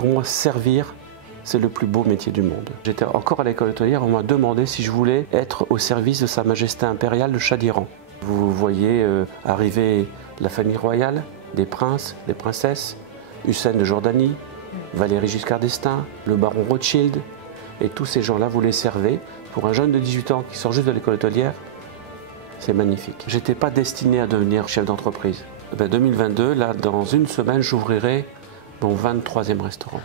Pour moi, servir, c'est le plus beau métier du monde. J'étais encore à l'école hôtelière, on m'a demandé si je voulais être au service de Sa Majesté impériale, le Shah d'Iran. Vous voyez arriver la famille royale, des princes, des princesses, Hussein de Jordanie, Valéry Giscard d'Estaing, le baron Rothschild, et tous ces gens-là, vous les servez. Pour un jeune de 18 ans qui sort juste de l'école hôtelière, c'est magnifique. Je n'étais pas destiné à devenir chef d'entreprise. 2022, là, dans une semaine, j'ouvrirai mon 23e restaurant.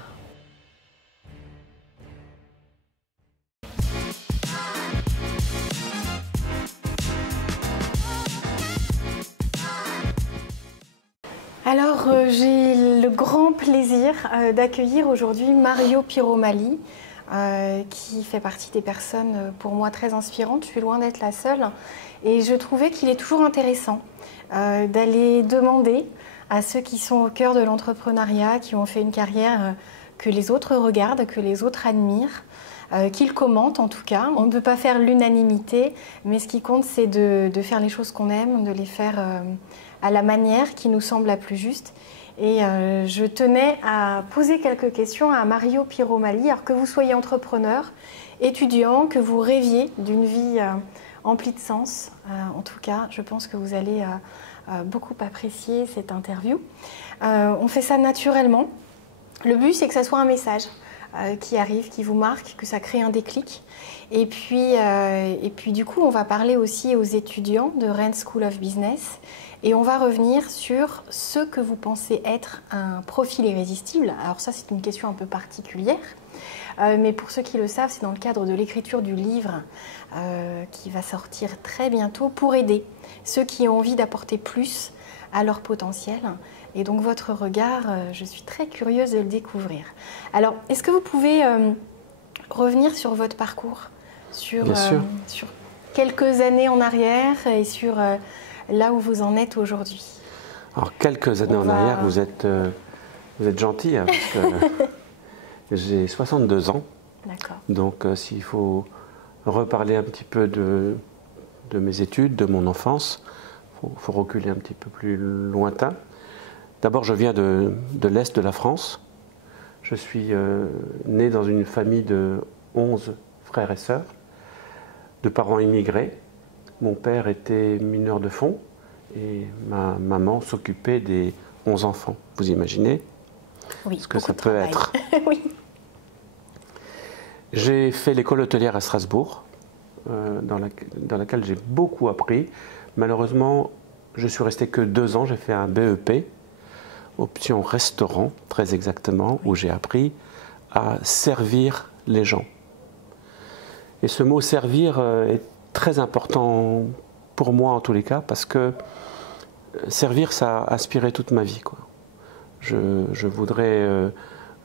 Alors, j'ai le grand plaisir d'accueillir aujourd'hui Mario Piromali, qui fait partie des personnes pour moi très inspirantes. Je suis loin d'être la seule. Et je trouvais qu'il est toujours intéressant d'aller demander à ceux qui sont au cœur de l'entrepreneuriat, qui ont fait une carrière que les autres regardent, que les autres admirent, qu'ils commentent en tout cas. On ne peut pas faire l'unanimité, mais ce qui compte, c'est de faire les choses qu'on aime, de les faire à la manière qui nous semble la plus juste. Et je tenais à poser quelques questions à Mario Piromali. Alors que vous soyez entrepreneur, étudiant, que vous rêviez d'une vie emplie de sens, en tout cas, je pense que vous allez beaucoup apprécier cette interview. On fait ça naturellement. Le but, c'est que ça soit un message qui arrive, qui vous marque, que ça crée un déclic. Et puis du coup, on va parler aussi aux étudiants de Rennes School of Business. Et on va revenir sur ce que vous pensez être un profil irrésistible. Alors ça, c'est une question un peu particulière. Mais pour ceux qui le savent, c'est dans le cadre de l'écriture du livre qui va sortir très bientôt pour aider ceux qui ont envie d'apporter plus à leur potentiel. Et donc votre regard, je suis très curieuse de le découvrir. Alors, est-ce que vous pouvez revenir sur votre parcours, sur quelques années en arrière et sur là où vous en êtes aujourd'hui? Alors, quelques années en arrière, vous êtes gentil, hein, parce que j'ai 62 ans. D'accord. Donc, s'il faut reparler un petit peu de mes études, de mon enfance, faut reculer un petit peu plus lointain. D'abord, je viens de l'Est de la France. Je suis né dans une famille de 11 frères et sœurs, de parents immigrés. Mon père était mineur de fonds et ma maman s'occupait des 11 enfants. Vous imaginez ce que ça peut être. Oui. J'ai fait l'école hôtelière à Strasbourg, dans laquelle j'ai beaucoup appris. Malheureusement, je suis resté que 2 ans. J'ai fait un BEP, option restaurant, très exactement, où j'ai appris à servir les gens. Et ce mot servir est très important pour moi en tous les cas, parce que servir, ça a inspiré toute ma vie, quoi. Je voudrais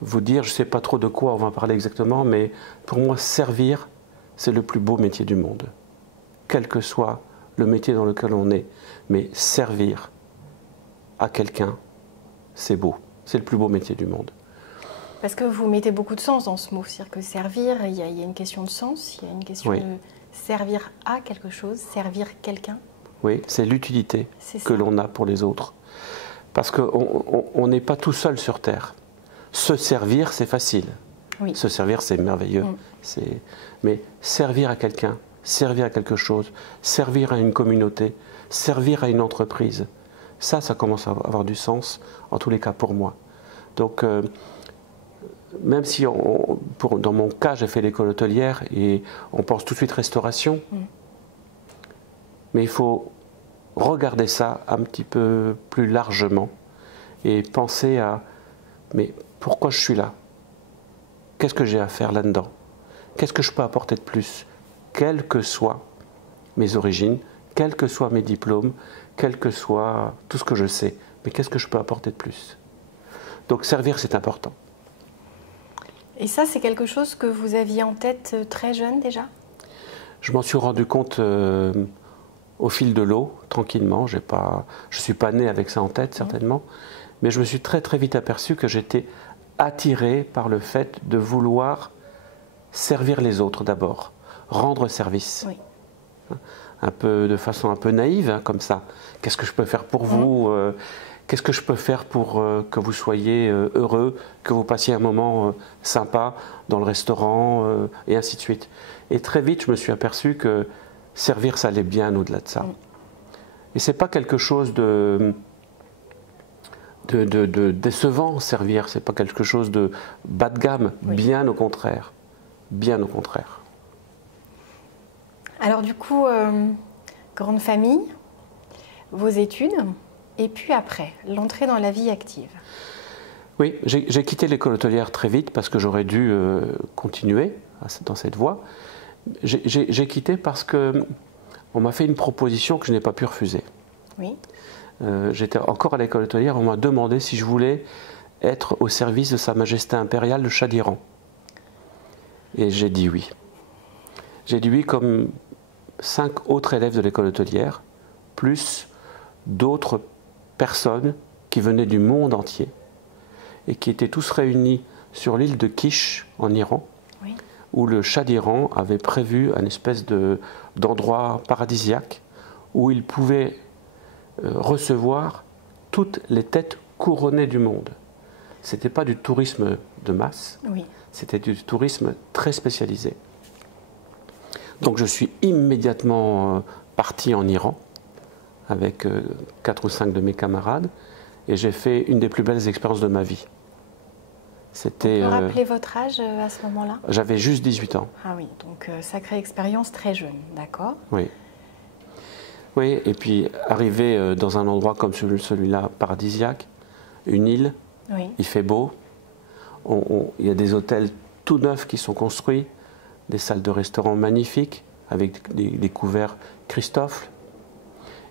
vous dire, je ne sais pas trop de quoi on va parler exactement, mais pour moi, servir, c'est le plus beau métier du monde. Quel que soit le métier dans lequel on est, mais servir à quelqu'un, c'est beau. C'est le plus beau métier du monde. Parce que vous mettez beaucoup de sens dans ce mot. C'est-à-dire que servir, il y a une question de sens, il y a une question de servir à quelque chose, servir quelqu'un. Oui, c'est l'utilité que l'on a pour les autres. Parce qu'on n'est pas tout seul sur Terre. Se servir, c'est facile. Oui. Se servir, c'est merveilleux. Mais servir à quelqu'un, servir à quelque chose, servir à une communauté, servir à une entreprise, ça commence à avoir du sens, en tous les cas pour moi. Donc, même si, dans mon cas, j'ai fait l'école hôtelière et on pense tout de suite restauration, mais il faut regarder ça un petit peu plus largement et penser à, mais pourquoi je suis là? Qu'est-ce que j'ai à faire là-dedans? Qu'est-ce que je peux apporter de plus? Quelles que soient mes origines, quels que soient mes diplômes, quel que soit tout ce que je sais, mais qu'est-ce que je peux apporter de plus? Donc servir, c'est important. Et ça, c'est quelque chose que vous aviez en tête très jeune déjà? Je m'en suis rendu compte au fil de l'eau, tranquillement. Je ne suis pas né avec ça en tête, certainement, mais je me suis très très vite aperçu que j'étais attiré par le fait de vouloir servir les autres d'abord, rendre service. Oui. De façon un peu naïve, hein, comme ça. Qu'est-ce que je peux faire pour vous? qu'est-ce que je peux faire pour que vous soyez heureux, que vous passiez un moment sympa dans le restaurant, et ainsi de suite. Et très vite, je me suis aperçu que servir, ça allait bien au-delà de ça. Et ce n'est pas quelque chose de décevant, servir, ce n'est pas quelque chose de bas de gamme, bien au contraire. Bien au contraire. Alors du coup, grande famille, vos études, et puis après, l'entrée dans la vie active. Oui, j'ai quitté l'école hôtelière très vite parce que j'aurais dû continuer dans cette voie. J'ai quitté parce qu'on m'a fait une proposition que je n'ai pas pu refuser. Oui. J'étais encore à l'école hôtelière, on m'a demandé si je voulais être au service de Sa Majesté impériale, le Shah d'Iran. Et j'ai dit oui. J'ai dit oui comme 5 autres élèves de l'école hôtelière, plus d'autres personnes qui venaient du monde entier et qui étaient tous réunis sur l'île de Kish en Iran, oui, où le Shah d'Iran avait prévu un espèce d'endroit paradisiaque où il pouvait recevoir toutes les têtes couronnées du monde. Ce n'était pas du tourisme de masse, oui, c'était du tourisme très spécialisé. Donc je suis immédiatement parti en Iran avec 4 ou 5 de mes camarades et j'ai fait une des plus belles expériences de ma vie. C'était. Vous rappeler votre âge à ce moment-là? J'avais juste 18 ans. Ah oui, donc sacrée expérience très jeune, d'accord. Oui. Oui, et puis arriver dans un endroit comme celui-là, paradisiaque, une île, oui, il fait beau, il y a des hôtels tout neufs qui sont construits, des salles de restaurant magnifiques avec des couverts Christophe.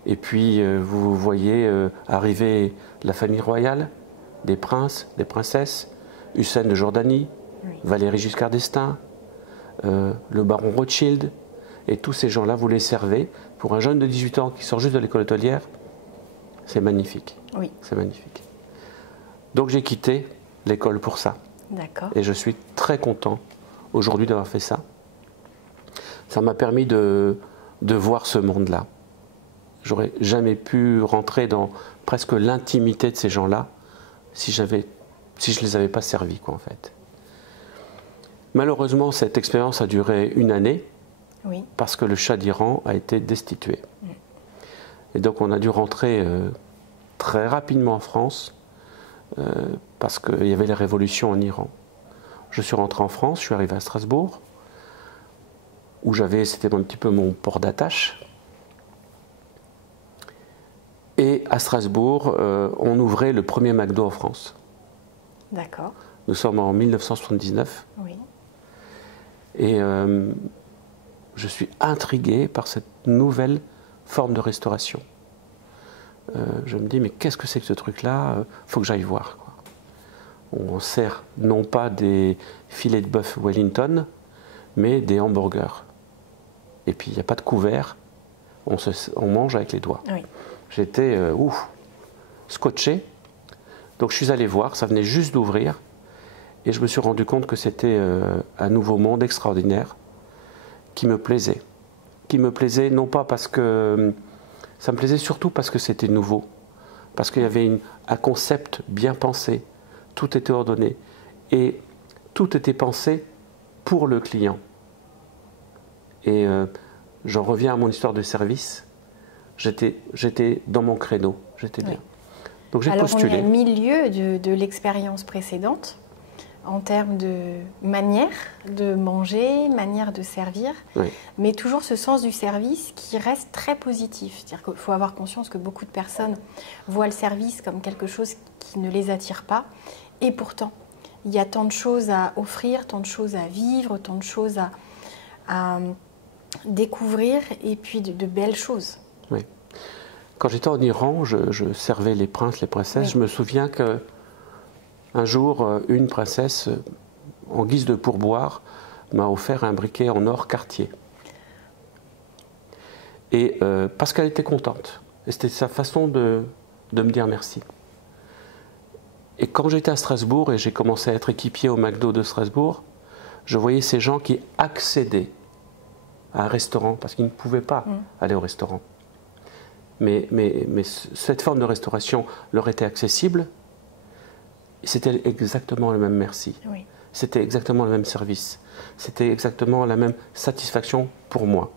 Et puis vous voyez arriver la famille royale, des princes, des princesses, Hussein de Jordanie, oui, Valéry Giscard d'Estaing, le baron Rothschild, et tous ces gens-là, vous les servez. Pour un jeune de 18 ans qui sort juste de l'école hôtelière, c'est magnifique. Oui. C'est magnifique. Donc j'ai quitté l'école pour ça. D'accord. Et je suis très content aujourd'hui d'avoir fait ça. Ça m'a permis de voir ce monde-là. J'aurais jamais pu rentrer dans presque l'intimité de ces gens-là si je les avais pas servis, quoi, en fait. Malheureusement, cette expérience a duré une année, oui, parce que le Shah d'Iran a été destitué. Et donc on a dû rentrer très rapidement en France parce qu'il y avait les révolutions en Iran. Je suis rentré en France, je suis arrivé à Strasbourg, où c'était un petit peu mon port d'attache. Et à Strasbourg, on ouvrait le premier McDo en France. D'accord. Nous sommes en 1979. Oui. Et je suis intrigué par cette nouvelle forme de restauration. Je me dis, mais qu'est-ce que c'est que ce truc-là? Il faut que j'aille voir, quoi. On sert non pas des filets de bœuf Wellington, mais des hamburgers. Et puis, il n'y a pas de couvert, on mange avec les doigts. Oui. J'étais scotché. Donc, je suis allé voir, ça venait juste d'ouvrir. Et je me suis rendu compte que c'était un nouveau monde extraordinaire qui me plaisait. Qui me plaisait non pas parce que... Ça me plaisait surtout parce que c'était nouveau. Parce qu'il y avait un concept bien pensé. Tout était ordonné. Et tout était pensé pour le client. Et j'en reviens à mon histoire de service. J'étais dans mon créneau. J'étais bien. Oui. Donc j'ai postulé. Alors on est au milieu de l'expérience précédente, en termes de manière de manger, manière de servir, oui, mais toujours ce sens du service qui reste très positif. C'est-à-dire qu'il faut avoir conscience que beaucoup de personnes voient le service comme quelque chose qui ne les attire pas. Et pourtant, il y a tant de choses à offrir, tant de choses à vivre, tant de choses à découvrir et puis de belles choses. Oui. Quand j'étais en Iran, je servais les princes, les princesses. Oui. Je me souviens que un jour, une princesse, en guise de pourboire, m'a offert un briquet en or Cartier. Et parce qu'elle était contente. Et c'était sa façon de me dire merci. Et quand j'étais à Strasbourg et j'ai commencé à être équipier au McDo de Strasbourg, je voyais ces gens qui accédaient à un restaurant parce qu'ils ne pouvaient pas aller au restaurant. mais cette forme de restauration leur était accessible. C'était exactement le même merci. Oui. C'était exactement le même service. C'était exactement la même satisfaction pour moi.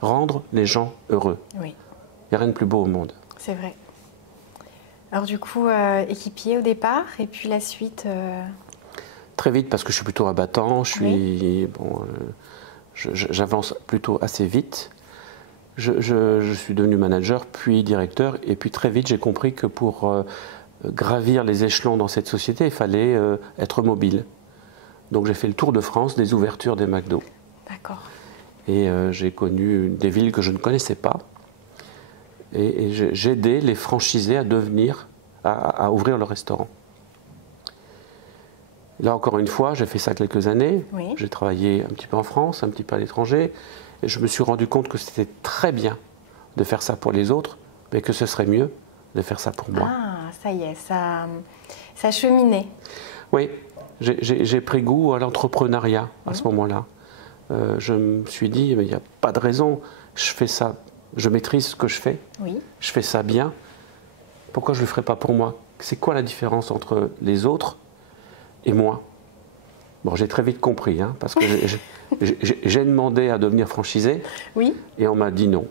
Rendre les gens heureux. Oui. Il n'y a rien de plus beau au monde. C'est vrai. Alors du coup, équipier au départ, et puis la suite Très vite, parce que je suis plutôt abattant, j'avance plutôt assez vite. Je suis devenu manager, puis directeur, et puis très vite j'ai compris que pour gravir les échelons dans cette société, il fallait être mobile. Donc j'ai fait le tour de France des ouvertures des McDo. D'accord. Et j'ai connu des villes que je ne connaissais pas. Et j'aidais les franchisés à devenir, à ouvrir leur restaurant. Là encore une fois, j'ai fait ça quelques années. Oui. J'ai travaillé un petit peu en France, un petit peu à l'étranger. Et je me suis rendu compte que c'était très bien de faire ça pour les autres, mais que ce serait mieux de faire ça pour moi. Ah, ça y est, ça cheminait. Oui, j'ai pris goût à l'entrepreneuriat à ce moment-là. Je me suis dit, il n'y a pas de raison, je fais ça, je maîtrise ce que je fais, je fais ça bien, pourquoi je ne le ferais pas pour moi? C'est quoi la différence entre les autres et moi? Bon, j'ai très vite compris, hein, parce que j'ai demandé à devenir franchisé, et on m'a dit non.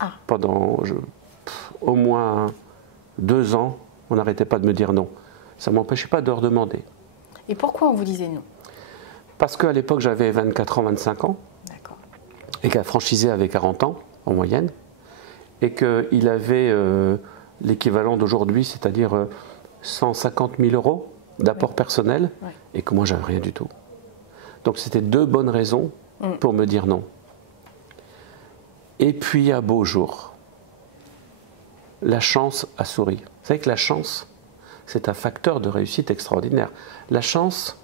Ah. Pendant au moins 2 ans, on n'arrêtait pas de me dire non. Ça ne m'empêchait pas de leur demander. Et pourquoi on vous disait non? Parce qu'à l'époque, j'avais 24 ans, 25 ans, et qu'un franchisé avait 40 ans en moyenne, et qu'il avait l'équivalent d'aujourd'hui, c'est-à-dire 150 000 euros d'apport personnel, et que moi, j'avais rien du tout. Donc, c'était 2 bonnes raisons pour me dire non. Et puis, un beau jour, la chance a souri. Vous savez que la chance, c'est un facteur de réussite extraordinaire. La chance,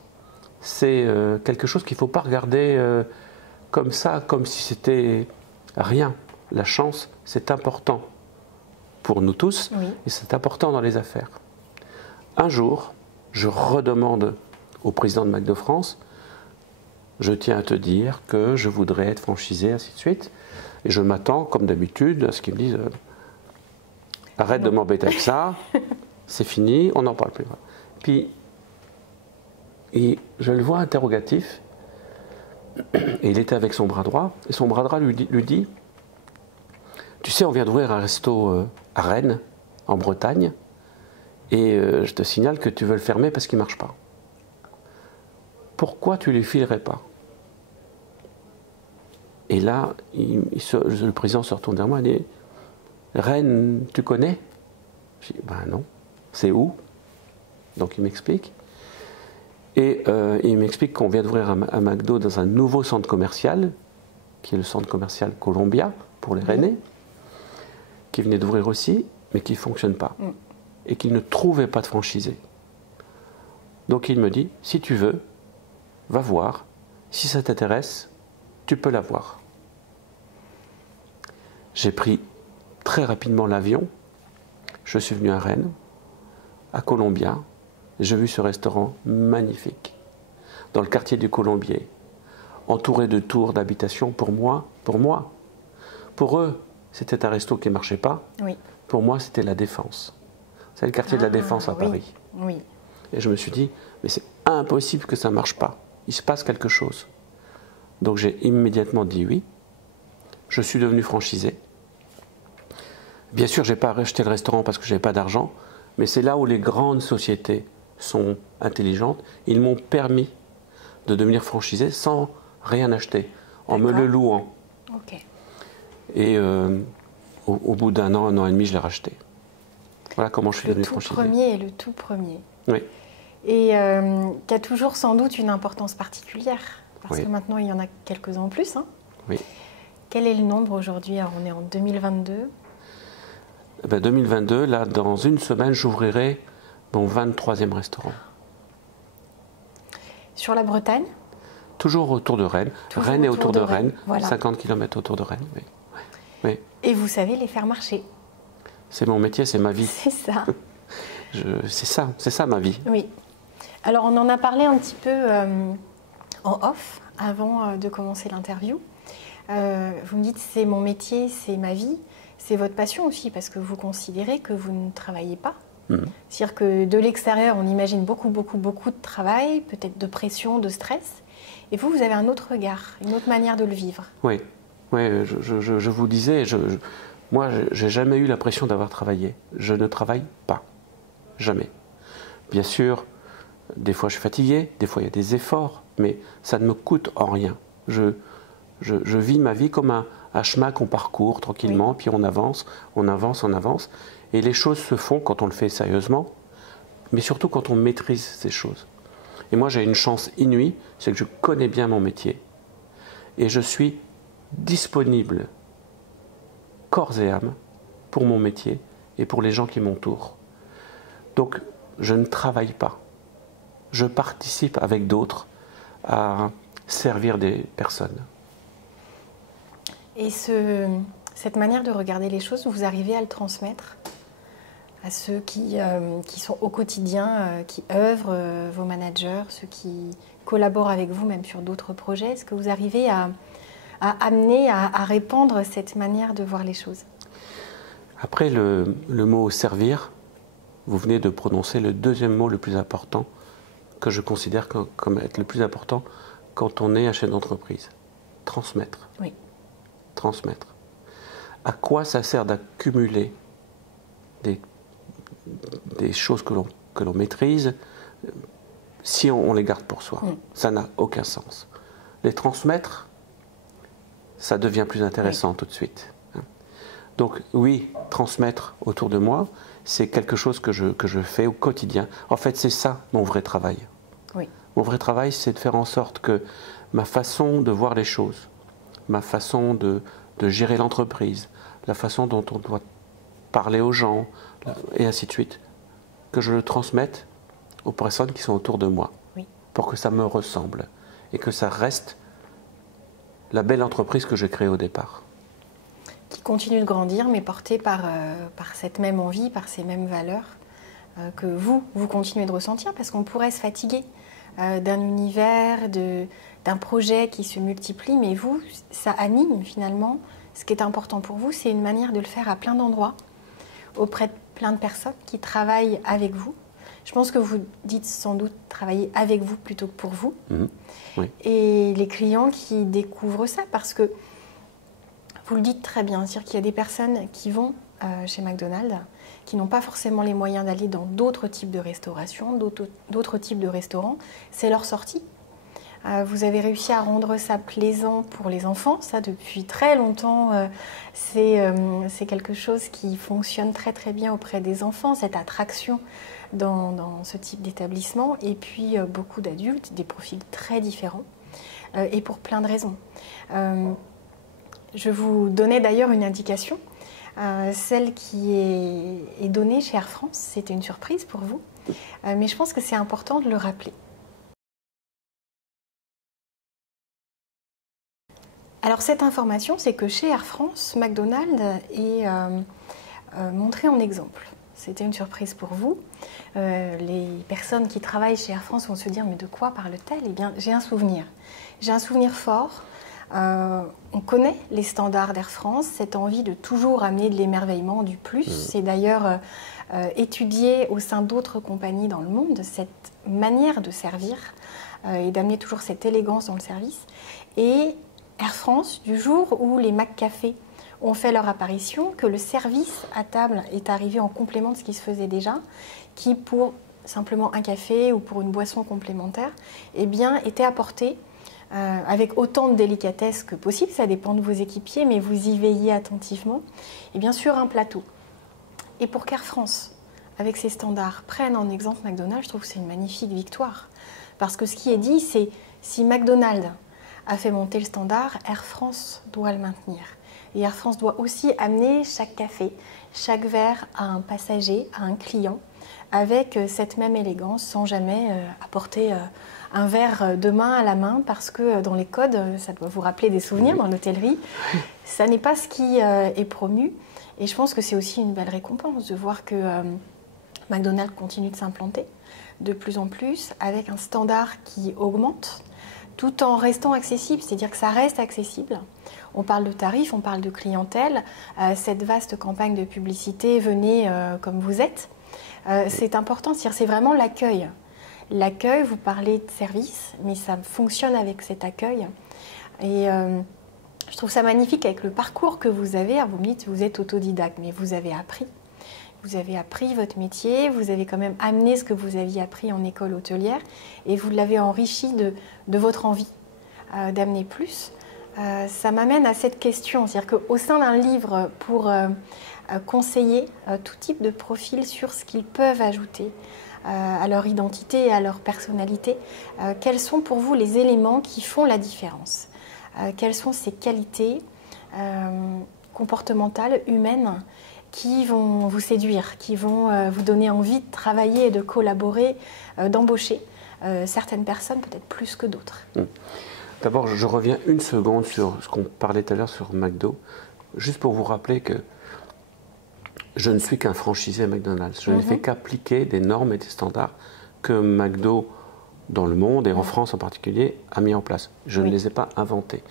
c'est quelque chose qu'il ne faut pas regarder comme ça, comme si c'était rien. La chance, c'est important pour nous tous, et c'est important dans les affaires. Un jour, je redemande au président de McDo France, je tiens à te dire que je voudrais être franchisé, ainsi de suite, et je m'attends, comme d'habitude, à ce qu'ils me disent arrête de m'embêter avec ça, c'est fini, on n'en parle plus. Puis, et je le vois interrogatif, et il était avec son bras droit, et son bras droit lui dit tu sais, on vient d'ouvrir un resto à Rennes, en Bretagne, et je te signale que tu veux le fermer parce qu'il ne marche pas. Pourquoi tu ne lui filerais pas? Et là, le président se retourne vers moi et dit Rennes, tu connais? Je dis ben non. C'est où? Donc il m'explique. Et il m'explique qu'on vient d'ouvrir un McDo dans un nouveau centre commercial, qui est le centre commercial Columbia, pour les Rennais, qui venait d'ouvrir aussi, mais qui ne fonctionne pas. Et qu'il ne trouvait pas de franchisé. Donc il me dit, si tu veux, va voir. Si ça t'intéresse, tu peux l'avoir. J'ai pris très rapidement l'avion. Je suis venu à Rennes, à Columbia. J'ai vu ce restaurant magnifique, dans le quartier du Colombier, entouré de tours d'habitation pour moi. Pour eux, c'était un resto qui ne marchait pas. Pour moi, c'était la Défense. C'est le quartier de la Défense à Paris. Et je me suis dit, mais c'est impossible que ça ne marche pas. Il se passe quelque chose. Donc j'ai immédiatement dit oui. Je suis devenu franchisé. Bien sûr, je n'ai pas racheté le restaurant parce que je n'avais pas d'argent, mais c'est là où les grandes sociétés sont intelligentes. Ils m'ont permis de devenir franchisé sans rien acheter, en me le louant. Et au bout d'un an et demi, je l'ai racheté. Voilà comment je suis devenu franchisé. Le tout premier. Oui. Et qui a toujours sans doute une importance particulière, parce que maintenant il y en a quelques-uns en plus. Oui. Quel est le nombre aujourd'hui? On est en 2022. 2022, là, dans une semaine, j'ouvrirai mon 23e restaurant. Sur la Bretagne? Toujours autour de Rennes. Rennes et autour de Rennes. Voilà. 50 km autour de Rennes. Oui. Et vous savez les faire marcher? C'est mon métier, c'est ma vie. C'est ça. C'est ça ma vie. Oui. Alors on en a parlé un petit peu en off avant de commencer l'interview. Vous me dites c'est mon métier, c'est ma vie, c'est votre passion aussi parce que vous considérez que vous ne travaillez pas. C'est-à-dire que de l'extérieur, on imagine beaucoup de travail, peut-être de pression, de stress. Et vous avez un autre regard, une autre manière de le vivre. Oui, je vous disais, moi, je n'ai jamais eu l'impression d'avoir travaillé. Je ne travaille pas. Jamais. Bien sûr, des fois je suis fatigué, des fois il y a des efforts, mais ça ne me coûte en rien. Je vis ma vie comme un chemin qu'on parcourt tranquillement, puis on avance. Et les choses se font quand on le fait sérieusement, mais surtout quand on maîtrise ces choses. Et moi j'ai une chance inouïe, c'est que je connais bien mon métier. Et je suis disponible, corps et âme, pour mon métier et pour les gens qui m'entourent. Donc je ne travaille pas. Je participe avec d'autres à servir des personnes. Et cette manière de regarder les choses, vous arrivez à le transmettre à ceux qui sont au quotidien, qui œuvrent, vos managers, ceux qui collaborent avec vous même sur d'autres projets. Est-ce que vous arrivez à amener, à répandre cette manière de voir les choses? Après le mot « servir », vous venez de prononcer le deuxième mot le plus important, que je considère comme être le plus important quand on est un chef d'entreprise. Transmettre. Oui. Transmettre. À quoi ça sert d'accumuler des choses que l'on maîtrise si on les garde pour soi? Ça n'a aucun sens. Les transmettre, ça devient plus intéressant tout de suite. Donc oui, transmettre autour de moi, c'est quelque chose que je fais au quotidien. En fait, c'est ça mon vrai travail. Oui. Mon vrai travail, c'est de faire en sorte que ma façon de voir les choses, ma façon de gérer l'entreprise, la façon dont on doit parler aux gens, et ainsi de suite, que je le transmette aux personnes qui sont autour de moi, pour que ça me ressemble et que ça reste la belle entreprise que j'ai créée au départ. Qui continue de grandir, mais portée par cette même envie, par ces mêmes valeurs que vous continuez de ressentir, parce qu'on pourrait se fatiguer d'un univers, d'un projet qui se multiplie, mais vous, ça anime finalement. Ce qui est important pour vous, c'est une manière de le faire à plein d'endroits, auprès de plein de personnes qui travaillent avec vous. Je pense que vous dites sans doute travailler avec vous plutôt que pour vous. Oui. Et les clients qui découvrent ça, parce que vous le dites très bien, c'est-à-dire qu'il y a des personnes qui vont chez McDonald's, qui n'ont pas forcément les moyens d'aller dans d'autres types de restauration, d'autres types de restaurants. C'est leur sortie. Vous avez réussi à rendre ça plaisant pour les enfants, ça depuis très longtemps. C'est quelque chose qui fonctionne très très bien auprès des enfants, cette attraction dans ce type d'établissement. Et puis beaucoup d'adultes, des profils très différents, et pour plein de raisons. Je vous donnais d'ailleurs une indication, celle qui est donnée chez Air France. C'était une surprise pour vous, mais je pense que c'est important de le rappeler. Alors cette information, c'est que chez Air France, McDonald's est montré en exemple. C'était une surprise pour vous. Les personnes qui travaillent chez Air France vont se dire « mais de quoi parle-t-elle » Eh bien, j'ai un souvenir. J'ai un souvenir fort. On connaît les standards d'Air France, cette envie de toujours amener de l'émerveillement, du plus. C'est d'ailleurs étudié au sein d'autres compagnies dans le monde, cette manière de servir et d'amener toujours cette élégance dans le service. Et Air France, du jour où les McCafé ont fait leur apparition, que le service à table est arrivé en complément de ce qui se faisait déjà, qui pour simplement un café ou pour une boisson complémentaire, eh bien, était apporté avec autant de délicatesse que possible, ça dépend de vos équipiers, mais vous y veillez attentivement, et bien sûr un plateau. Et pour qu'Air France, avec ses standards, prenne en exemple McDonald's, je trouve que c'est une magnifique victoire. Parce que ce qui est dit, c'est si McDonald's a fait monter le standard, Air France doit le maintenir. Et Air France doit aussi amener chaque café, chaque verre à un passager, à un client, avec cette même élégance, sans jamais apporter un verre de main à la main, parce que dans les codes, ça doit vous rappeler des souvenirs dans l'hôtellerie. Ça n'est pas ce qui est promu. Et je pense que c'est aussi une belle récompense de voir que McDonald's continue de s'implanter de plus en plus, avec un standard qui augmente, tout en restant accessible, c'est-à-dire que ça reste accessible. On parle de tarifs, on parle de clientèle. Cette vaste campagne de publicité, venez comme vous êtes. C'est important, c'est vraiment l'accueil. L'accueil, vous parlez de service, mais ça fonctionne avec cet accueil. Et je trouve ça magnifique avec le parcours que vous avez. Vous me dites que vous êtes autodidacte, mais vous avez appris. Vous avez appris votre métier, vous avez quand même amené ce que vous aviez appris en école hôtelière et vous l'avez enrichi de votre envie d'amener plus. Ça m'amène à cette question, c'est-à-dire qu'au sein d'un livre pour conseiller tout type de profil sur ce qu'ils peuvent ajouter à leur identité et à leur personnalité, quels sont pour vous les éléments qui font la différence? Quelles sont ces qualités comportementales, humaines, qui vont vous séduire, qui vont vous donner envie de travailler et de collaborer, d'embaucher certaines personnes peut-être plus que d'autres? D'abord, je reviens une seconde sur ce qu'on parlait tout à l'heure sur McDo, juste pour vous rappeler que je ne suis qu'un franchisé à McDonald's. Je ne fais qu'appliquer des normes et des standards que McDo, dans le monde et en France en particulier, a mis en place. Je ne les ai pas inventés.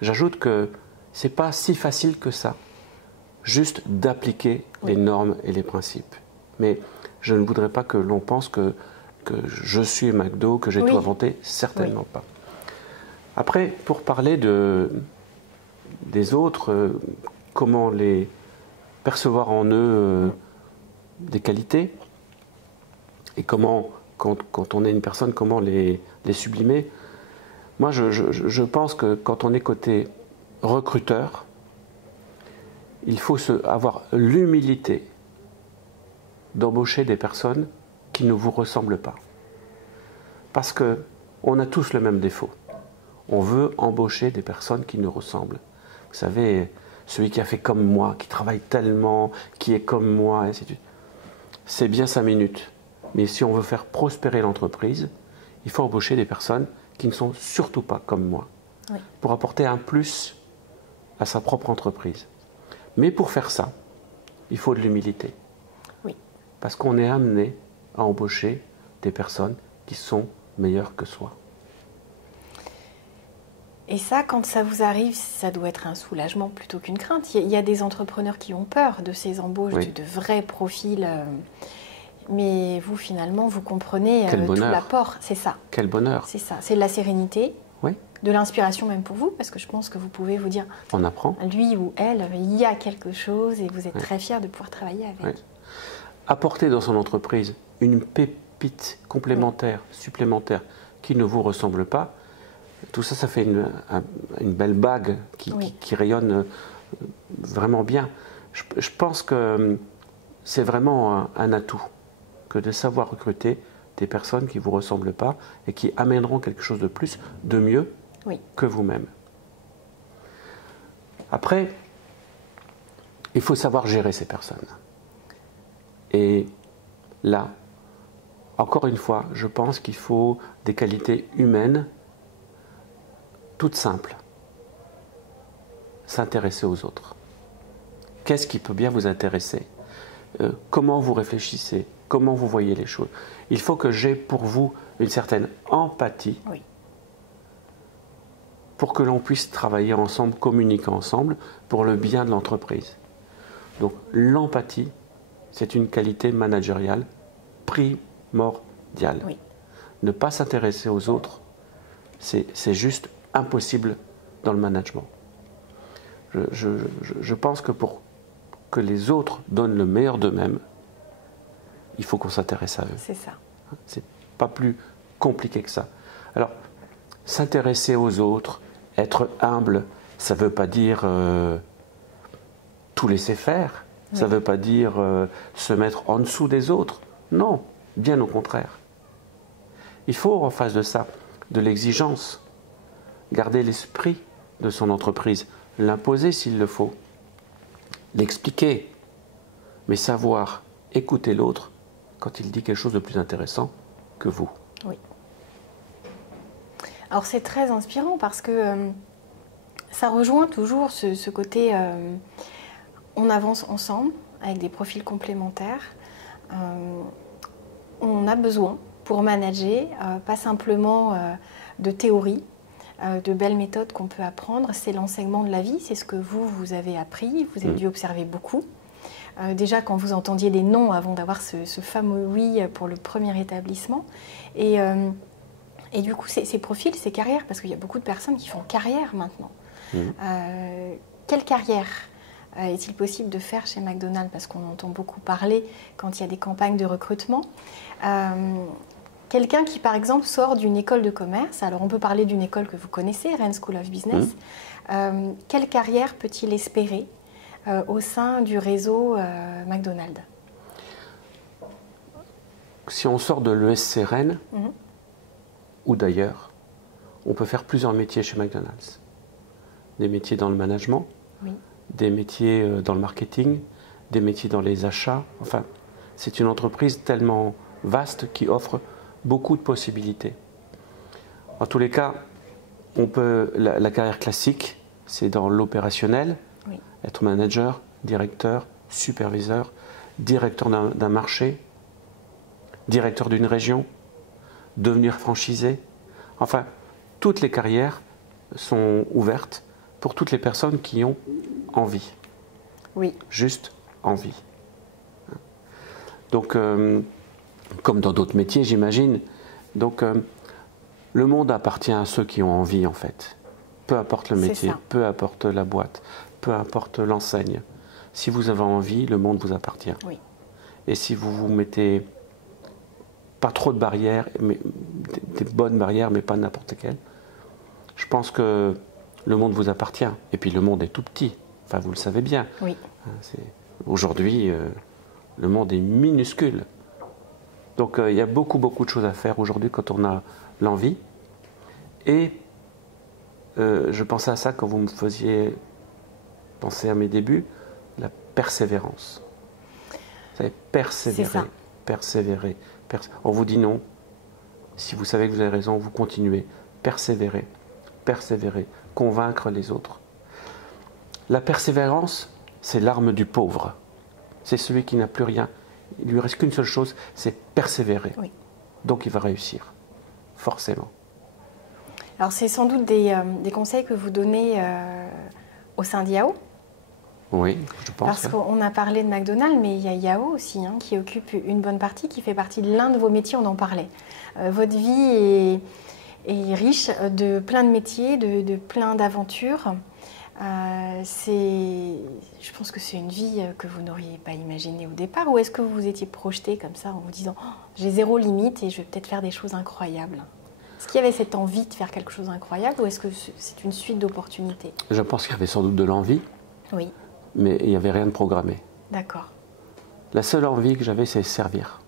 J'ajoute que ce n'est pas si facile que ça, juste d'appliquer les normes et les principes. Mais je ne voudrais pas que l'on pense que je suis McDo, que j'ai tout inventé, certainement pas. Après, pour parler des autres, comment les percevoir en eux des qualités, et comment, quand on est une personne, comment les sublimer. Moi, je pense que quand on est côté recruteur, il faut avoir l'humilité d'embaucher des personnes qui ne vous ressemblent pas. Parce qu'on a tous le même défaut. On veut embaucher des personnes qui nous ressemblent. Vous savez, celui qui a fait comme moi, qui travaille tellement, qui est comme moi, et ainsi de suite. C'est bien 5 minutes. Mais si on veut faire prospérer l'entreprise, il faut embaucher des personnes qui ne sont surtout pas comme moi, pour apporter un plus à sa propre entreprise. Mais pour faire ça, il faut de l'humilité. Parce qu'on est amené à embaucher des personnes qui sont meilleures que soi. Et ça, quand ça vous arrive, ça doit être un soulagement plutôt qu'une crainte. Il y a des entrepreneurs qui ont peur de ces embauches, de vrais profils. Mais vous, finalement, vous comprenez tout l'apport. C'est ça. Quel bonheur. C'est ça. C'est de la sérénité, de l'inspiration même pour vous, parce que je pense que vous pouvez vous dire... On apprend. Lui ou elle, il y a quelque chose et vous êtes très fiers de pouvoir travailler avec. Apporter dans son entreprise une pépite complémentaire, supplémentaire, qui ne vous ressemble pas, tout ça, ça fait une belle bague qui rayonne vraiment bien. Je pense que c'est vraiment un atout que de savoir recruter des personnes qui ne vous ressemblent pas et qui amèneront quelque chose de plus, de mieux que vous-même. Après, il faut savoir gérer ces personnes. Et là, encore une fois, je pense qu'il faut des qualités humaines toutes simples. S'intéresser aux autres. Qu'est-ce qui peut bien vous intéresser? Comment vous réfléchissez? Comment vous voyez les choses? Il faut que j'ai pour vous une certaine empathie pour que l'on puisse travailler ensemble, communiquer ensemble pour le bien de l'entreprise. Donc l'empathie, c'est une qualité managériale primordiale. Ne pas s'intéresser aux autres, c'est juste impossible dans le management. Je pense que pour que les autres donnent le meilleur d'eux-mêmes, il faut qu'on s'intéresse à eux. C'est ça. C'est pas plus compliqué que ça. Alors, s'intéresser aux autres, être humble, ça ne veut pas dire tout laisser faire. Ça ne veut pas dire se mettre en dessous des autres. Non, bien au contraire. Il faut en face de ça de l'exigence, garder l'esprit de son entreprise, l'imposer s'il le faut, l'expliquer, mais savoir écouter l'autre quand il dit quelque chose de plus intéressant que vous. Oui. Alors c'est très inspirant parce que ça rejoint toujours ce côté on avance ensemble avec des profils complémentaires. On a besoin pour manager, pas simplement de théorie, de belles méthodes qu'on peut apprendre, c'est l'enseignement de la vie, c'est ce que vous avez appris, vous avez dû observer beaucoup. Déjà quand vous entendiez des noms avant d'avoir ce fameux oui pour le premier établissement. Et du coup, ces profils, ces carrières, parce qu'il y a beaucoup de personnes qui font carrière maintenant. Quelle carrière est-il possible de faire chez McDonald's? Parce qu'on entend beaucoup parler quand il y a des campagnes de recrutement. Quelqu'un qui, par exemple, sort d'une école de commerce, alors on peut parler d'une école que vous connaissez, Rennes School of Business, quelle carrière peut-il espérer au sein du réseau McDonald's? Si on sort de l'ESC Rennes, ou d'ailleurs, on peut faire plusieurs métiers chez McDonald's. Des métiers dans le management, des métiers dans le marketing, des métiers dans les achats. Enfin, c'est une entreprise tellement vaste qui offre beaucoup de possibilités. En tous les cas, on peut, la carrière classique, c'est dans l'opérationnel, être manager, directeur, superviseur, directeur d'un marché, directeur d'une région, devenir franchisé. Enfin, toutes les carrières sont ouvertes pour toutes les personnes qui ont envie. Juste envie. Donc, comme dans d'autres métiers, j'imagine. Donc, le monde appartient à ceux qui ont envie, en fait. Peu importe le métier, peu importe la boîte, peu importe l'enseigne. Si vous avez envie, le monde vous appartient. Et si vous vous mettez pas trop de barrières, mais des bonnes barrières, mais pas n'importe quelles, je pense que le monde vous appartient. Et puis le monde est tout petit. Enfin, vous le savez bien. Aujourd'hui, le monde est minuscule. Donc il y a beaucoup de choses à faire aujourd'hui quand on a l'envie. Et je pensais à ça quand vous me faisiez penser à mes débuts, la persévérance. Vous savez, persévérer. On vous dit non. Si vous savez que vous avez raison, vous continuez. Persévérer. Convaincre les autres. La persévérance, c'est l'arme du pauvre. C'est celui qui n'a plus rien. Il lui reste qu'une seule chose, c'est persévérer. Donc il va réussir, forcément. Alors c'est sans doute des conseils que vous donnez au sein d'Yao. Oui, je pense. Parce qu'on a parlé de McDonald's, mais il y a Yao aussi, qui occupe une bonne partie, qui fait partie de l'un de vos métiers, on en parlait. Votre vie est riche de plein de métiers, de plein d'aventures. Je pense que c'est une vie que vous n'auriez pas imaginée au départ, ou est-ce que vous vous étiez projeté comme ça en vous disant j'ai zéro limite et je vais peut-être faire des choses incroyables? Est-ce qu'il y avait cette envie de faire quelque chose d'incroyable, ou est-ce que c'est une suite d'opportunités? Je pense qu'il y avait sans doute de l'envie, mais il n'y avait rien de programmé. D'accord. La seule envie que j'avais, c'est servir.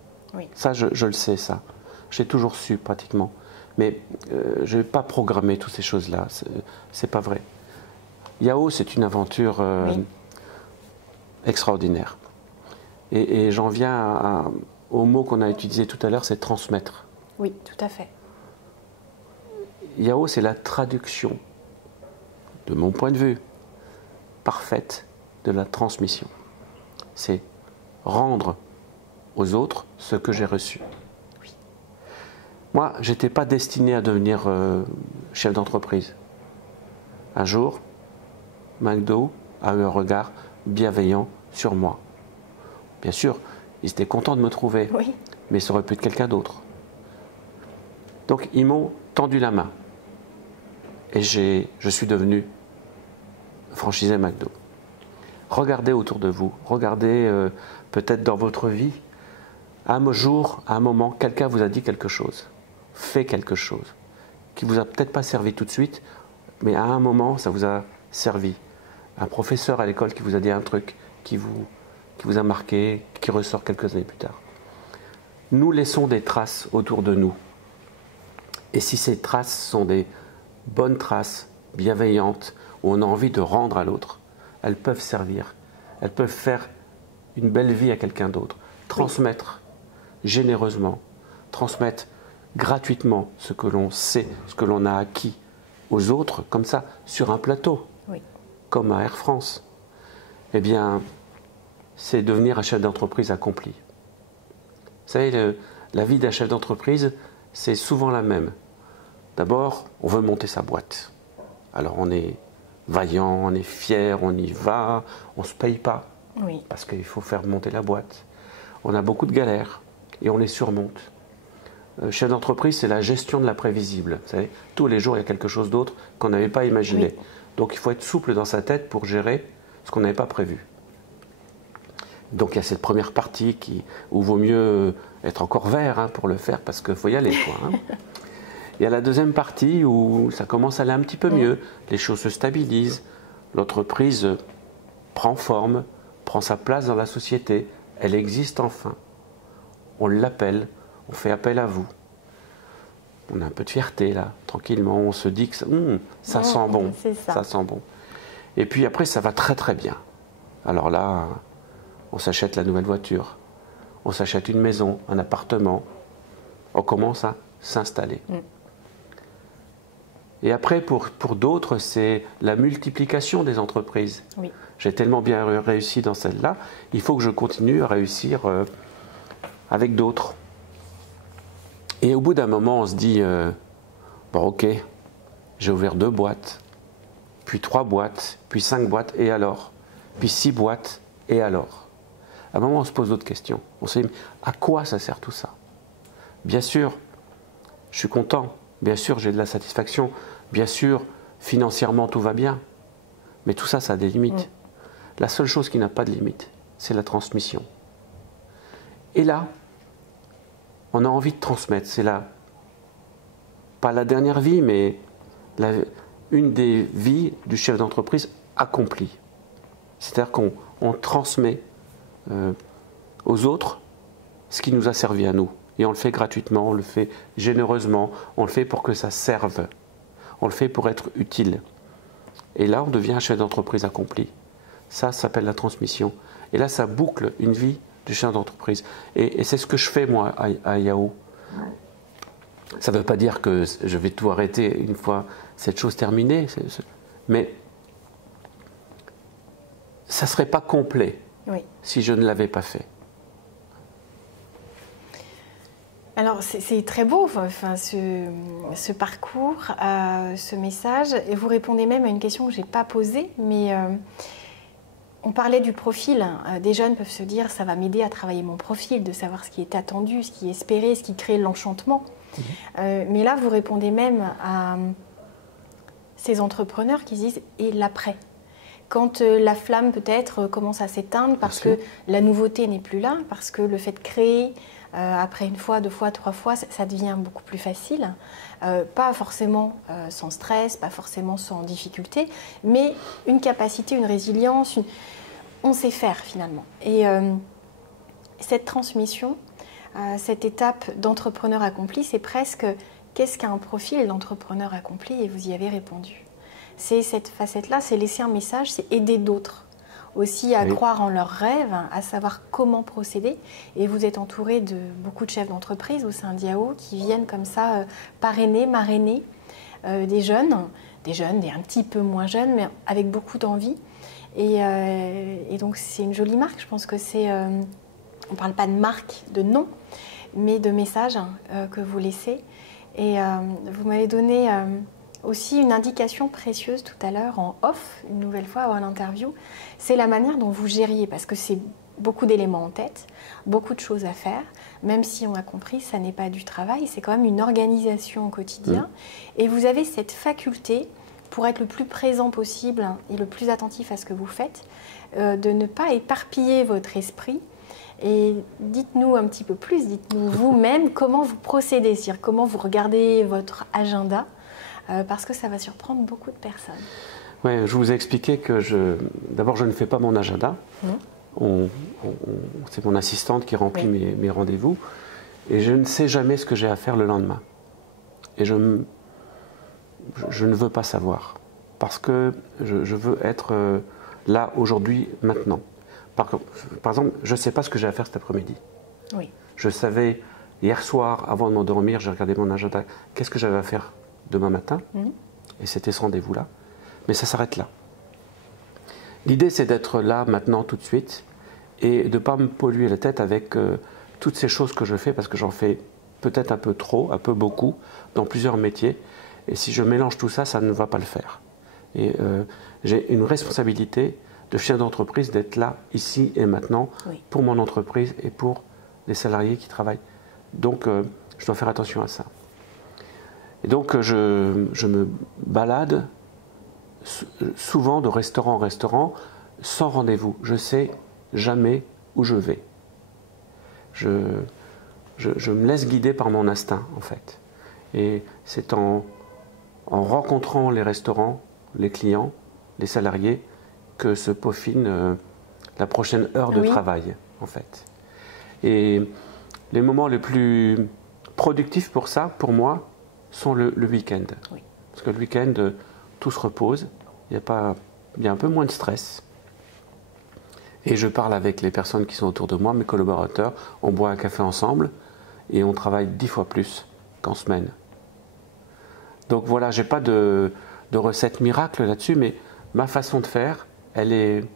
Ça, je le sais, ça. J'ai toujours su pratiquement, mais je n'ai pas programmé toutes ces choses-là, c'est pas vrai. Yao, c'est une aventure extraordinaire. Et j'en viens au mot qu'on a utilisé tout à l'heure, c'est transmettre. Oui, tout à fait. Yao, c'est la traduction, de mon point de vue, parfaite de la transmission. C'est rendre aux autres ce que j'ai reçu. Moi, je n'étais pas destiné à devenir chef d'entreprise. Un jour, McDo a eu un regard bienveillant sur moi. Bien sûr, ils étaient contents de me trouver, mais ça aurait pu être quelqu'un d'autre. Donc, ils m'ont tendu la main. Et je suis devenu franchisé McDo. Regardez autour de vous, regardez peut-être dans votre vie, à un jour, à un moment, quelqu'un vous a dit quelque chose, fait quelque chose, qui vous a peut-être pas servi tout de suite, mais à un moment, ça vous a servi. Un professeur à l'école qui vous a dit un truc, qui vous a marqué, qui ressort quelques années plus tard. Nous laissons des traces autour de nous. Et si ces traces sont des bonnes traces, bienveillantes, où on a envie de rendre à l'autre, elles peuvent servir, elles peuvent faire une belle vie à quelqu'un d'autre, transmettre généreusement, transmettre gratuitement ce que l'on sait, ce que l'on a acquis aux autres, comme ça, sur un plateau, comme à Air France. Eh bien, c'est devenir un chef d'entreprise accompli. Vous savez, La vie d'un chef d'entreprise, c'est souvent la même. D'abord, on veut monter sa boîte. Alors on est vaillant, on est fier, on y va, on ne se paye pas. Oui. Parce qu'il faut faire monter la boîte. On a beaucoup de galères et on les surmonte. Chef d'entreprise, c'est la gestion de l'imprévisible. Vous savez, tous les jours, il y a quelque chose d'autre qu'on n'avait pas imaginé. Oui. Donc il faut être souple dans sa tête pour gérer ce qu'on n'avait pas prévu. Donc il y a cette première partie où il vaut mieux être encore vert pour le faire parce qu'il faut y aller. Il y a la deuxième partie où ça commence à aller un petit peu mieux. Les choses se stabilisent, l'entreprise prend forme, prend sa place dans la société, elle existe enfin. On l'appelle, on fait appel à vous. On a un peu de fierté là, tranquillement, on se dit que ça sent bon, ça sent bon. Et puis après ça va très très bien. Alors là, on s'achète la nouvelle voiture, on s'achète une maison, un appartement, on commence à s'installer. Et après, pour d'autres, c'est la multiplication des entreprises. Oui. J'ai tellement bien réussi dans celle-là, il faut que je continue à réussir avec d'autres. Et au bout d'un moment, on se dit, bon ok, j'ai ouvert 2 boîtes, puis 3 boîtes, puis 5 boîtes, et alors? Puis 6 boîtes, et alors? À un moment, on se pose d'autres questions. On se dit, à quoi ça sert tout ça? Bien sûr, je suis content. Bien sûr, j'ai de la satisfaction. Bien sûr, financièrement, tout va bien. Mais tout ça, ça a des limites. La seule chose qui n'a pas de limite, c'est la transmission. Et là, on a envie de transmettre. C'est pas la dernière vie, mais une des vies du chef d'entreprise accomplie. C'est-à-dire qu'on transmet aux autres ce qui nous a servi à nous. Et on le fait gratuitement, on le fait généreusement, on le fait pour que ça serve. On le fait pour être utile. Et là, on devient un chef d'entreprise accompli. Ça s'appelle la transmission. Et là, ça boucle une vie du chef d'entreprise. Et c'est ce que je fais, moi, à Yahoo. Ça ne veut pas dire que je vais tout arrêter une fois cette chose terminée, mais ça ne serait pas complet si je ne l'avais pas fait. Alors c'est très beau ce parcours, ce message, et vous répondez même à une question que je n'ai pas posée, mais on parlait du profil. Des jeunes peuvent se dire ça va m'aider à travailler mon profil, de savoir ce qui est attendu, ce qui est espéré, ce qui crée l'enchantement. Mais là vous répondez même à ces entrepreneurs qui disent et l'après. Quand la flamme peut-être commence à s'éteindre parce que la nouveauté n'est plus là, parce que le fait de créer après 1 fois, 2 fois, 3 fois, ça devient beaucoup plus facile. Pas forcément sans stress, pas forcément sans difficulté, mais une capacité, une résilience, on sait faire finalement. Et cette transmission, cette étape d'entrepreneur accompli, c'est presque qu'est-ce qu'un profil d'entrepreneur accompli, et vous y avez répondu. C'est cette facette-là, c'est laisser un message, c'est aider d'autres aussi à croire en leurs rêves, à savoir comment procéder. Et vous êtes entouré de beaucoup de chefs d'entreprise au sein d'Yahoo qui viennent comme ça parrainer, marrainer des jeunes, des un petit peu moins jeunes, mais avec beaucoup d'envie. Et donc c'est une jolie marque. Je pense que c'est, on ne parle pas de marque, de nom, mais de message que vous laissez. Et vous m'avez donné aussi une indication précieuse tout à l'heure en off, une nouvelle fois avant l'interview, c'est la manière dont vous gériez, parce que c'est beaucoup d'éléments en tête, beaucoup de choses à faire, même si on a compris, ça n'est pas du travail, c'est quand même une organisation au quotidien. Et vous avez cette faculté, pour être le plus présent possible et le plus attentif à ce que vous faites, de ne pas éparpiller votre esprit. Et dites-nous un petit peu plus, dites-nous vous-même comment vous procédez, c'est-à-dire comment vous regardez votre agenda, parce que ça va surprendre beaucoup de personnes. Oui, je vous ai expliqué que d'abord je ne fais pas mon agenda. C'est mon assistante qui remplit mes rendez-vous. Et je ne sais jamais ce que j'ai à faire le lendemain. Et je ne veux pas savoir. Parce que je veux être là, aujourd'hui, maintenant. Par exemple, je ne sais pas ce que j'ai à faire cet après-midi. Oui. Je savais, hier soir, avant de m'endormir, j'ai regardé mon agenda. Qu'est-ce que j'avais à faire demain matin? Et c'était ce rendez-vous-là. Mais ça s'arrête là. L'idée, c'est d'être là, maintenant, tout de suite, et de ne pas me polluer la tête avec toutes ces choses que je fais, parce que j'en fais peut-être un peu trop, un peu beaucoup, dans plusieurs métiers. Et si je mélange tout ça, ça ne va pas le faire. Et j'ai une responsabilité de chef d'entreprise d'être là, ici et maintenant, Oui. pour mon entreprise et pour les salariés qui travaillent. Donc, je dois faire attention à ça. Et donc, je me balade souvent de restaurant en restaurant, sans rendez-vous. Je sais jamais où je vais. Je me laisse guider par mon instinct, en fait. Et c'est en rencontrant les restaurants, les clients, les salariés, que se peaufine la prochaine heure de travail, en fait. Et les moments les plus productifs pour ça, pour moi, sont le week-end. Oui. Parce que le week-end, tout se repose, il y a un peu moins de stress. Et je parle avec les personnes qui sont autour de moi, mes collaborateurs, on boit un café ensemble et on travaille 10 fois plus qu'en semaine. Donc voilà, je n'ai pas de recette miracle là-dessus, mais ma façon de faire, elle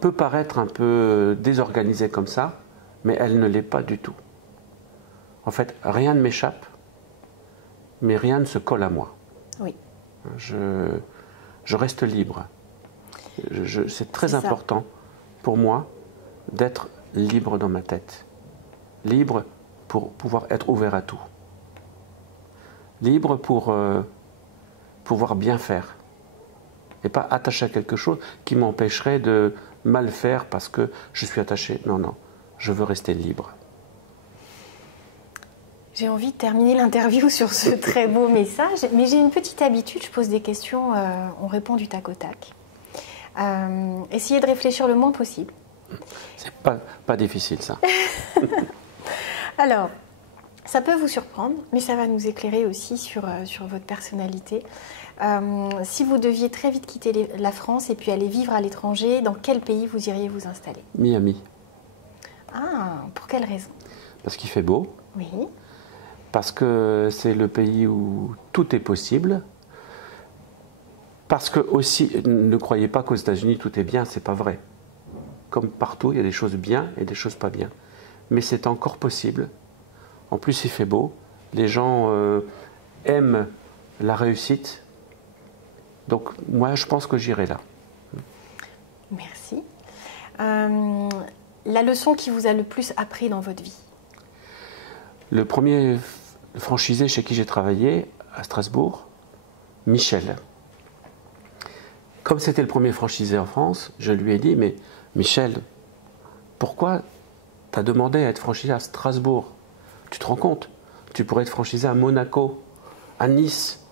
peut paraître un peu désorganisée comme ça, mais elle ne l'est pas du tout. En fait, rien ne m'échappe, mais rien ne se colle à moi. Oui. Je reste libre. C'est très important pour moi d'être libre dans ma tête. Libre pour pouvoir être ouvert à tout. Libre pour pouvoir bien faire. Et pas attaché à quelque chose qui m'empêcherait de mal faire parce que je suis attaché. Non, non. Je veux rester libre. J'ai envie de terminer l'interview sur ce très beau message, mais j'ai une petite habitude, je pose des questions, on répond du tac au tac. Essayez de réfléchir le moins possible. C'est pas difficile, ça. Alors, ça peut vous surprendre, mais ça va nous éclairer aussi sur votre personnalité. Si vous deviez très vite quitter la France et puis aller vivre à l'étranger, dans quel pays vous iriez vous installer? Miami. Ah, pour quelle raison? Parce qu'il fait beau. Oui. Parce que c'est le pays où tout est possible. Parce que aussi, ne croyez pas qu'aux États-Unis tout est bien, c'est pas vrai. Comme partout, il y a des choses bien et des choses pas bien. Mais c'est encore possible. En plus, il fait beau. Les gens aiment la réussite. Donc, moi, je pense que j'irai là. Merci. La leçon qui vous a le plus appris dans votre vie? Le premier franchisé chez qui j'ai travaillé, à Strasbourg, Michel. Comme c'était le premier franchisé en France, je lui ai dit, mais Michel, pourquoi tu as demandé à être franchisé à Strasbourg? Tu te rends compte? Tu pourrais être franchisé à Monaco, à Nice,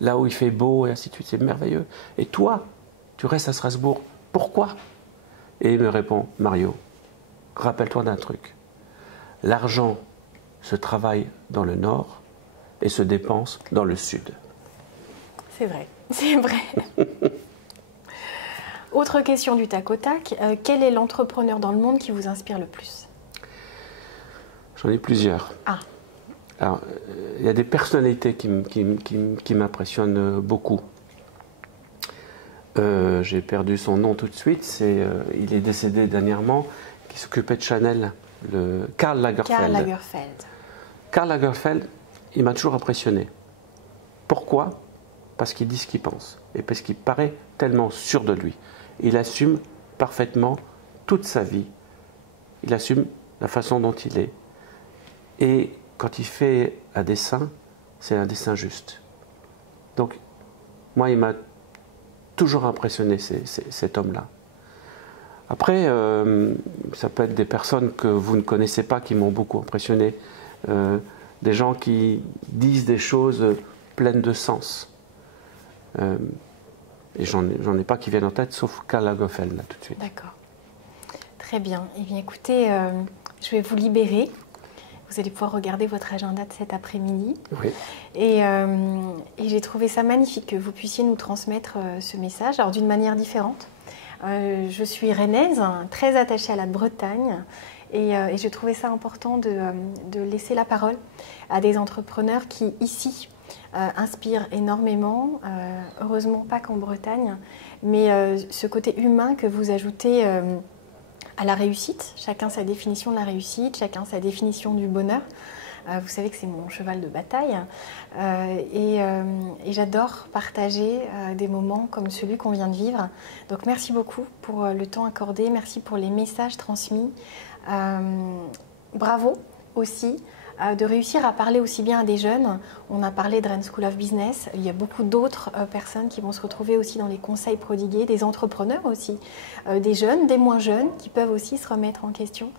là où il fait beau et ainsi de suite, c'est merveilleux. Et toi, tu restes à Strasbourg, pourquoi? Et il me répond, Mario, rappelle-toi d'un truc. L'argent se travaille dans le nord et se dépense dans le sud. C'est vrai, c'est vrai. Autre question du tac au tac, quel est l'entrepreneur dans le monde qui vous inspire le plus? J'en ai plusieurs. Ah. Alors, il y a des personnalités qui m'impressionnent beaucoup. J'ai perdu son nom tout de suite, il est décédé dernièrement, qui s'occupait de Chanel, Karl Lagerfeld. Karl Lagerfeld. Karl Lagerfeld, il m'a toujours impressionné. Pourquoi? Parce qu'il dit ce qu'il pense et parce qu'il paraît tellement sûr de lui. Il assume parfaitement toute sa vie. Il assume la façon dont il est. Et quand il fait un dessin, c'est un dessin juste. Donc, moi, il m'a toujours impressionné, cet homme-là. Après, ça peut être des personnes que vous ne connaissez pas qui m'ont beaucoup impressionné. Des gens qui disent des choses pleines de sens. Et j'en ai pas qui viennent en tête, sauf Karl Lagerfeld, là, tout de suite. D'accord. Très bien. Eh bien, écoutez, je vais vous libérer. Vous allez pouvoir regarder votre agenda de cet après-midi. Oui. Et j'ai trouvé ça magnifique que vous puissiez nous transmettre ce message, alors d'une manière différente. Je suis rennaise, très attachée à la Bretagne. Et je trouvais ça important de laisser la parole à des entrepreneurs qui, ici, inspirent énormément. Heureusement, pas qu'en Bretagne, mais ce côté humain que vous ajoutez à la réussite. Chacun sa définition de la réussite, chacun sa définition du bonheur. Vous savez que c'est mon cheval de bataille. Et j'adore partager des moments comme celui qu'on vient de vivre. Donc merci beaucoup pour le temps accordé, merci pour les messages transmis. Bravo aussi de réussir à parler aussi bien à des jeunes. On a parlé de Rennes School of Business. Il y a beaucoup d'autres personnes qui vont se retrouver aussi dans les conseils prodigués, des entrepreneurs aussi, des jeunes, des moins jeunes, qui peuvent aussi se remettre en question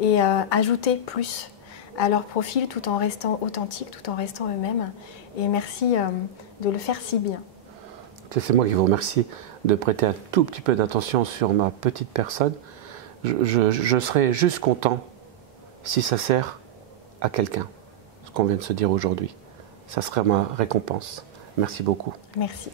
et ajouter plus à leur profil tout en restant authentiques, tout en restant eux-mêmes. Et merci de le faire si bien. C'est moi qui vous remercie de prêter un tout petit peu d'attention sur ma petite personne. Je serais juste content si ça sert à quelqu'un, ce qu'on vient de se dire aujourd'hui. Ça serait ma récompense. Merci beaucoup. Merci.